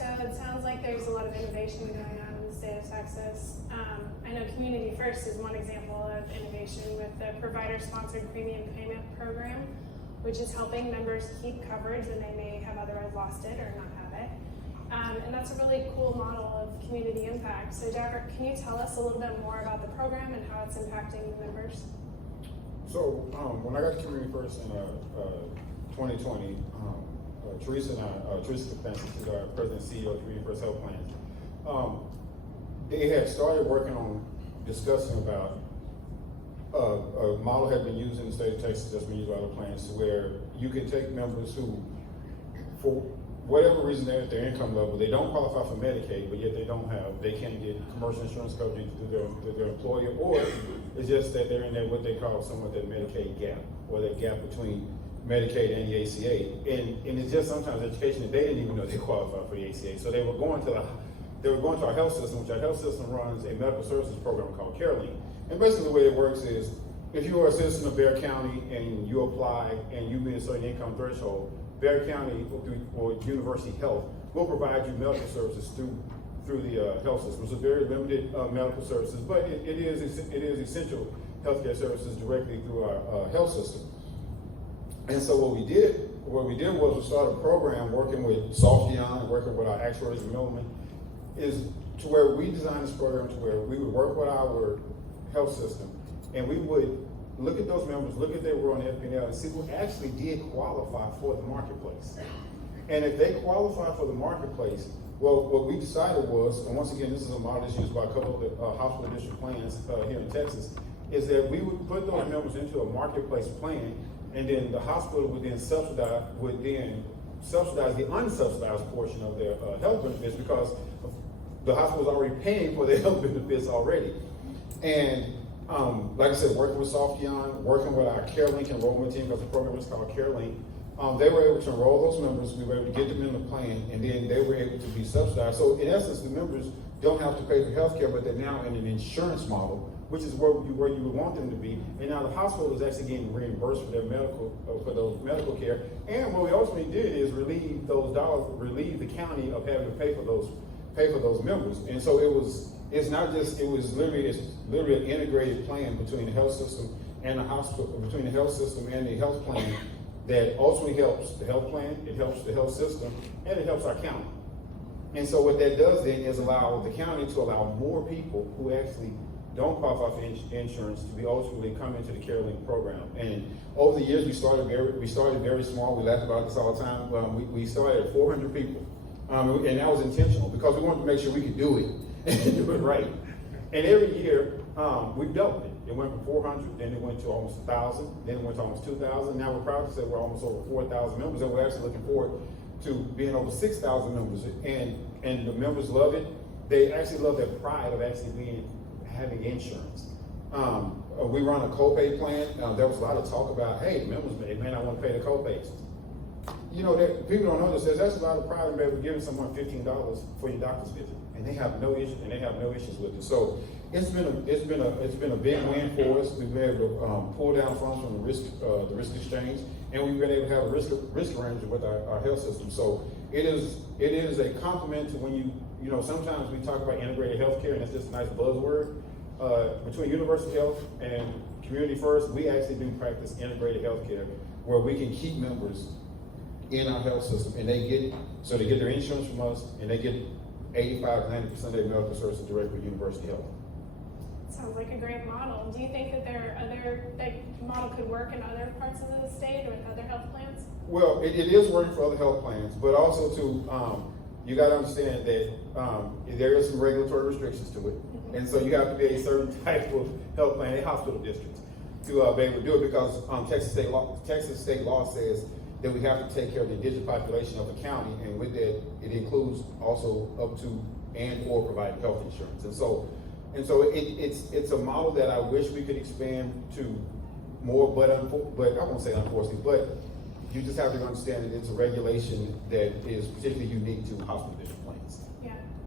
So it sounds like there's a lot of innovation going on in the state of Texas. I know Community First is one example of innovation with the provider-sponsored premium payment program, which is helping members keep coverage when they may have otherwise lost it or not have it. And that's a really cool model of community impact. So Jack, can you tell us a little bit more about the program and how it's impacting members? So when I got to Community First in 2020, Teresa Defense, who's our president and CEO of Community First Health Plans, they had started working on discussing about a model had been used in the state of Texas that's been used by other plans, where you can take members who, for whatever reason they're at their income level, they don't qualify for Medicaid, but yet they can't get commercial insurance coverage through their employer, or it's just that they're in there what they call somewhat that Medicaid gap, or that gap between Medicaid and the ACA. And it's just sometimes education that they didn't even know they qualified for the ACA. So they were going to our health system, which our health system runs a medical services program called CareLink. And basically the way it works is, if you are a citizen of Bexar County and you apply and you meet a certain income threshold, Bexar County or University Health will provide you medical services through the health system. It's a very limited medical services, but it is essential healthcare services directly through our health system. And so what we did was we started a program working with Softheon and working with our actuaries and middlemen, is to where we designed this program to where we would work with our health system and we would look at those members, look at their role in FPL and see who actually did qualify for the marketplace. And if they qualify for the marketplace, well, what we decided was, and once again, this is a model that's used by a couple of the hospital district plans here in Texas, is that we would put those members into a marketplace plan, and then the hospital would then subsidize the unsubsidized portion of their health benefits, because the hospital is already paying for their health benefits already. And like I said, working with Softheon, working with our CareLink enrollment team, because the program is called CareLink, they were able to enroll those members, we were able to get them in the plan, and then they were able to be subsidized. So in essence, the members don't have to pay for health care, but they're now in an insurance model, which is where you would want them to be. And now the hospital is actually getting reimbursed for their those medical care. And what we ultimately did is relieve the county of having to pay for those members. And so it was literally an integrated plan between the health system and the hospital, between the health system and the health plan, that ultimately helps the health plan, it helps the health system, and it helps our county. And so what that does then is allow the county to allow more people who actually don't qualify for insurance to be ultimately come into the CareLink program. And over the years, we started very small. We laugh about this all the time. We started at 400 people, and that was intentional because we wanted to make sure we could do it and do it right. And every year, we've doubled it. It went from 400, then it went to almost 1,000, then it went to almost 2,000. Now we're proud to say we're almost over 4,000 members, and we're actually looking forward to being over 6,000 members. And the members love it. They actually love that pride of actually having insurance. We run a copay plan. There was a lot of talk about, hey, members may not want to pay the copays. You know, people don't know this. There's a lot of pride in being able to give someone $15 for your doctor's visit, and they have no issues with it. So it's been a big win for us. We've been able to pull down funds from the risk exchange, and we've been able to have a risk arrangement with our health system. So it is a compliment to when you know, sometimes we talk about integrated healthcare, and it's just a nice buzzword. Between University Health and Community First, we actually do practice integrated healthcare, where we can keep members in our health system, and they get their insurance from us, and they get 85-90% of their medical services directly with University Health. Sounds like a great model. Do you think that that model could work in other parts of the state or with other health plans? Well, it is working for other health plans, but also you got to understand that there is some regulatory restrictions to it. And so you have to be a certain type of health plan in hospital districts to be able to do it, because Texas state law says that we have to take care of the indigent population of the county, and with that, it includes also up to and or providing health insurance. And so it's a model that I wish we could expand to more, but I won't say unfortunately, but you just have to understand that it's a regulation that is particularly unique to hospital